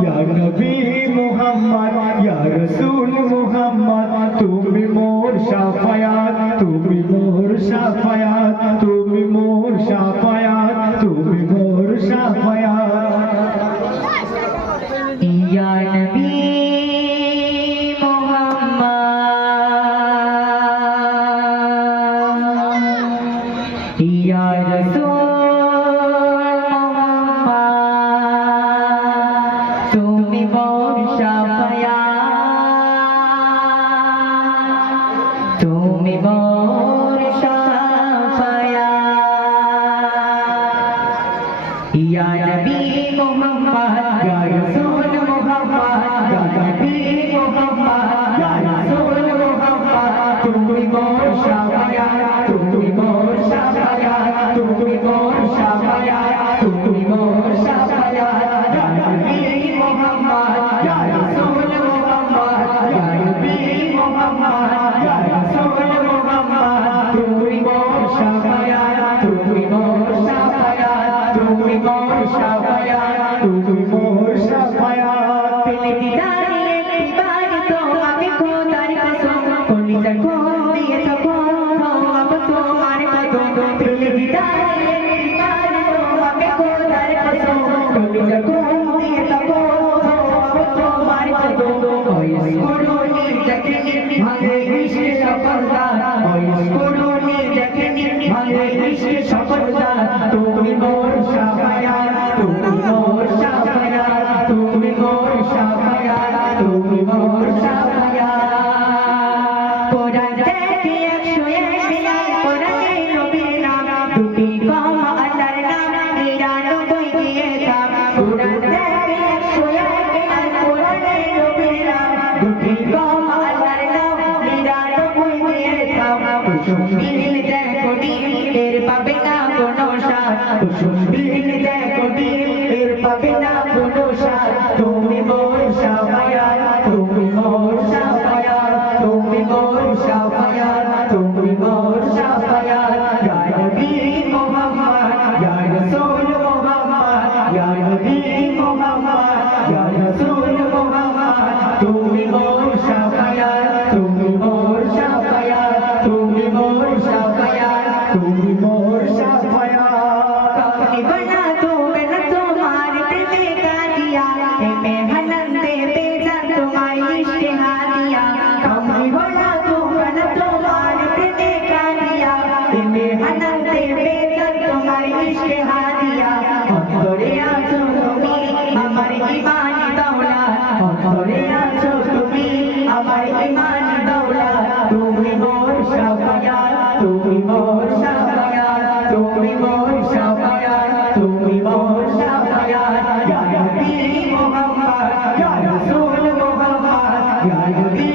ইয়া নবী মুহাম্মদ ইয়া রাসূল মুহাম্মদ তুমি মোর শাফায়াত তুমি মোর শাফায়াত তুমি মোর শাফায়াত তুমি মোর শাফায়াত ইয়া নবী মুহাম্মদ ইয়া রাসূল মুহাম্মদ তুমি মোর শাফায়াত তুমি মোর শাফায়াত ইয়া নবী মুহাম্মদ ইয়া রাসূল মুহাম্মদ ইয়া নবী মুহাম্মদ ইয়া রাসূল মুহাম্মদ তুমি মোর শাফায়াত তুমি মোর শাফায়াত তুমি মোর শাফায়াত তুমি মোর শাফায়াত ইয়া নবী মুহাম্মদ ইয়া রাসূল মুহাম্মদ ইয়া নবী মুহাম্মদ ইয়া রাসূল মুহাম্মদ তুমি মোর শাফায়াত তুমি মোর শাফায়াত তুমি মোর শাফায়াত তুমি মোর শাফায়াত পেলে দাঁড়িয়ে একবার তোমাকে খোদার কসম কলিজা কোন দিয়ে থাকো আব তোমার কদম পেলে দাঁড়িয়ে একবার তোমাকে খোদার কসম কলিজা কোন দিয়ে থাকো আব তোমার কদম ওই করুণী দেখে ভাঙে ইশকে সফলতা ওই করুণী দেখে ভাঙে ইশকে সফলতা তুমি মোর শাফায়াত তুমি মোর শাফায়াত তুমি মোর শাফায়াত তুমি মোর শাফায়াত কোরআন থেকে 101 কোরআনে নবীর নাম দুটি কম আল্লাহর নাম 99 দিয়ে থাম কোরআন থেকে 101 কোরআনে নবীর নাম দুটি কম আল্লাহর নাম 99 দিয়ে থাম কুসুম বিল দেখো ডিম এর পাবে না কোনো স্বাদ কুসুম বিল দেখো ডিম এর পাবে না কোনো স্বাদ তুমি মোর শাফায়াত তুমি মোর শাফায়াত তুমি মোর শাফায়াত তুমি মোর শাফায়াত ইয়া নবী মুহাম্মদ ইয়া রাসূল মুহাম্মদ ইয়া নবী মুহাম্মদ ইয়া রাসূল মুহাম্মদ তুমি মোর শাফায়াত তুমি মোর শাফায়াত তুমি মোর শাফায়াত তুমি মোর শাফায়াত কামনি বনা তুমি না তোমার প্রেমে গাদিয়া এমে হানন্দে বেজান তোমায় ইশকে হাদিয়া কামনি বনা তুমি না তোমার প্রেমে গাদিয়া এমে হানন্দে বেজান তোমায় ইশকে হাদিয়া অন্তরে আছো তুমি আমার ঈমানি দৌলত অন্তরে আছো তুমি আমার ঈমানি দৌলত তুমি মোর শাফায়াত তুমি মোর শাফায়াত তুমি মোর শাফায়াত তুমি মোর শাফায়াত ইয়া নবী মুহাম্মদ ইয়া রাসূল মুহাম্মদ ইয়া নবী